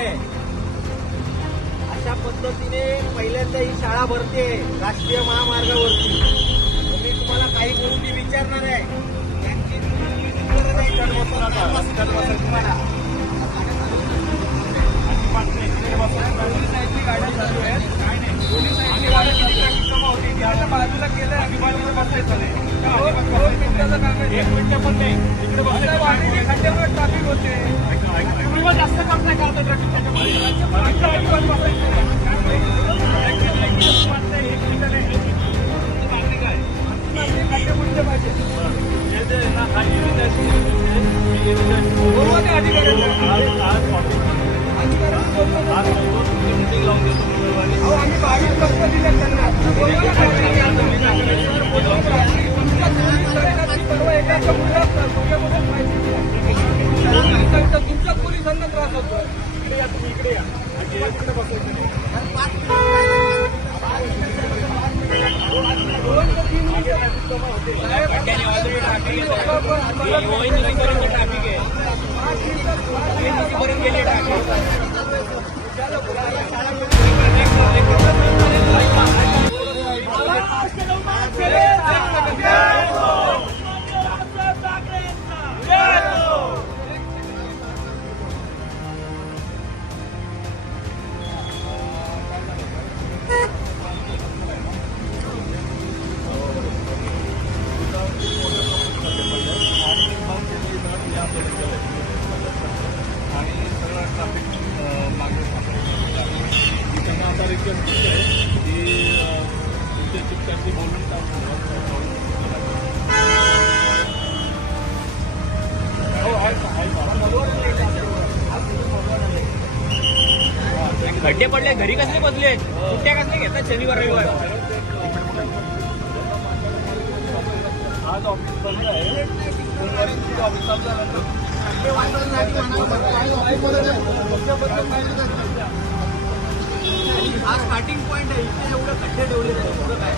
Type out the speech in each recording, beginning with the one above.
आहे. अशा पद्धतीने पहिल्यांदा ही शाळा भरते राष्ट्रीय महामार्गावरती. मी तुम्हाला काही गोष्टी विचारणार आहे, त्यांची तुम्हाला पोलिसांची गाड्या चालू आहेत. पोलिसांची गाड्या बाजूला केलं बाजूला बसायचं नाही. 2 मिनिटाचं काम आहे. 1 मिनिट पण नाही. इकडे वाढलेली खड्ड्यावर ट्रॅफिक होते. तुम्ही मग जास्त काम नाही करतो ट्रॅफिक त्याच्यामध्ये. खड्डे मुंडे पाहिजे आम्ही 22 वाजता दिले त्यांना. तुमच्या पोलिसांना त्रास होतो. इकडे या, तुम्ही इकडे या. खड्डे पडले, घरी कसले बसले, सुट्ट्या कसले घेतात शनिवार रविवार. आज ऑफिस बंद आहे. हा स्टार्टिंग पॉइंट आहे. इथे एवढं खड्डे ठेवले जाते. पुढं काय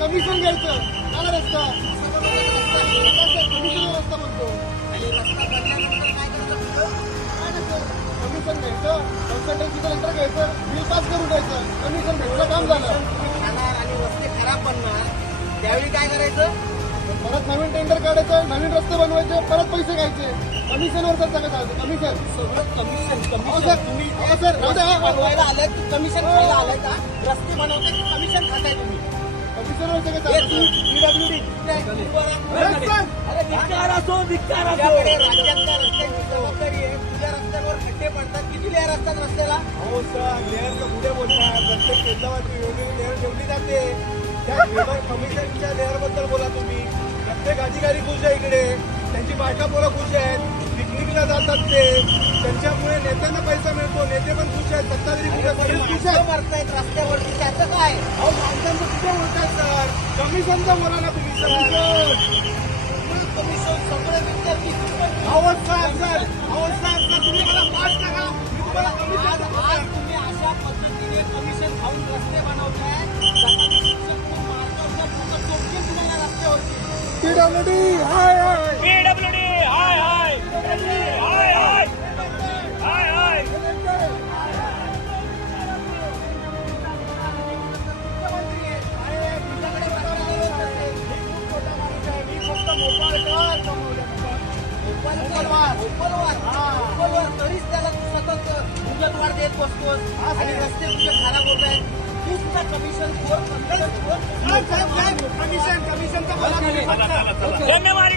कमिशन घ्यायचं चांगला रस्ता कमिशन रस्ता म्हणतो. आणि रस्ता करण्यानंतर काय करायचं, कमिशन घ्यायचं, कन्सल्टन्सीचं लेटर घ्यायचं, बिल पास करून द्यायचं, कमिशन भेटलं, काम झालं. आणि रस्ते खराब बनणार त्यावेळी काय करायचं, परत नवीन टेंडर काढायचं, नवीन रस्ते बनवायचे, परत पैसे घ्यायचे. कमिशनवर सर सगळं चालतं. कमिशन सगळं कमिशन. सर तुम्ही सर बनवायला आलाय, कमिशन खायला आलाय का? रस्ते बनवताय की कमिशन खाताय तुम्ही? कमिशनवर सगळं चालतं. PWD धिक्कार असो, धिक्कार असो. राज्यातल्या रस्त्यांची जबाबदारी आहे. तुझ्या रस्त्यांवर खड्डे पडतात. किती लेअर असतात रस्त्याला? हो सर, लेअरचं पुढे बोलतात. प्रत्येक केंद्रावरती वेगवेगळी लेअर ठेवली जाते. त्या कमिशनच्या लेअरबद्दल बोला तुम्ही. प्रत्येक अधिकारी खुश आहे इकडे, त्यांची बायका पोरं खुश आहेत, पिकनिकला जातात ते, त्यांच्यामुळे नेत्यांना पैसा मिळतो, नेते पण खुश आहेत, सत्ताधारी खुश मारतायत रस्त्यावरती. त्याचं काय? अहो माणसांचं कुठे बोलतायत सर? कमिशनचं बोला ना तुम्ही सर. कमिशन सगळे विद्यार्थी. अहो सर तुम्ही मला पास टाका, मी तुम्हाला कमिशन. आज तुम्ही अशा पद्धतीने कमिशन खाऊन रस्ते बनवताय. PWD हाय हाय, PWD हाय हाय, हाय हाय, हाय हाय. मी फक्त मोबाईल तरीच त्याला तू सतत मुदतवाढ देत बसतोस आणि रस्ते तुझे खराब होत आहेत. तू तुझा कमिशन कमिशनचा धन्यवाद.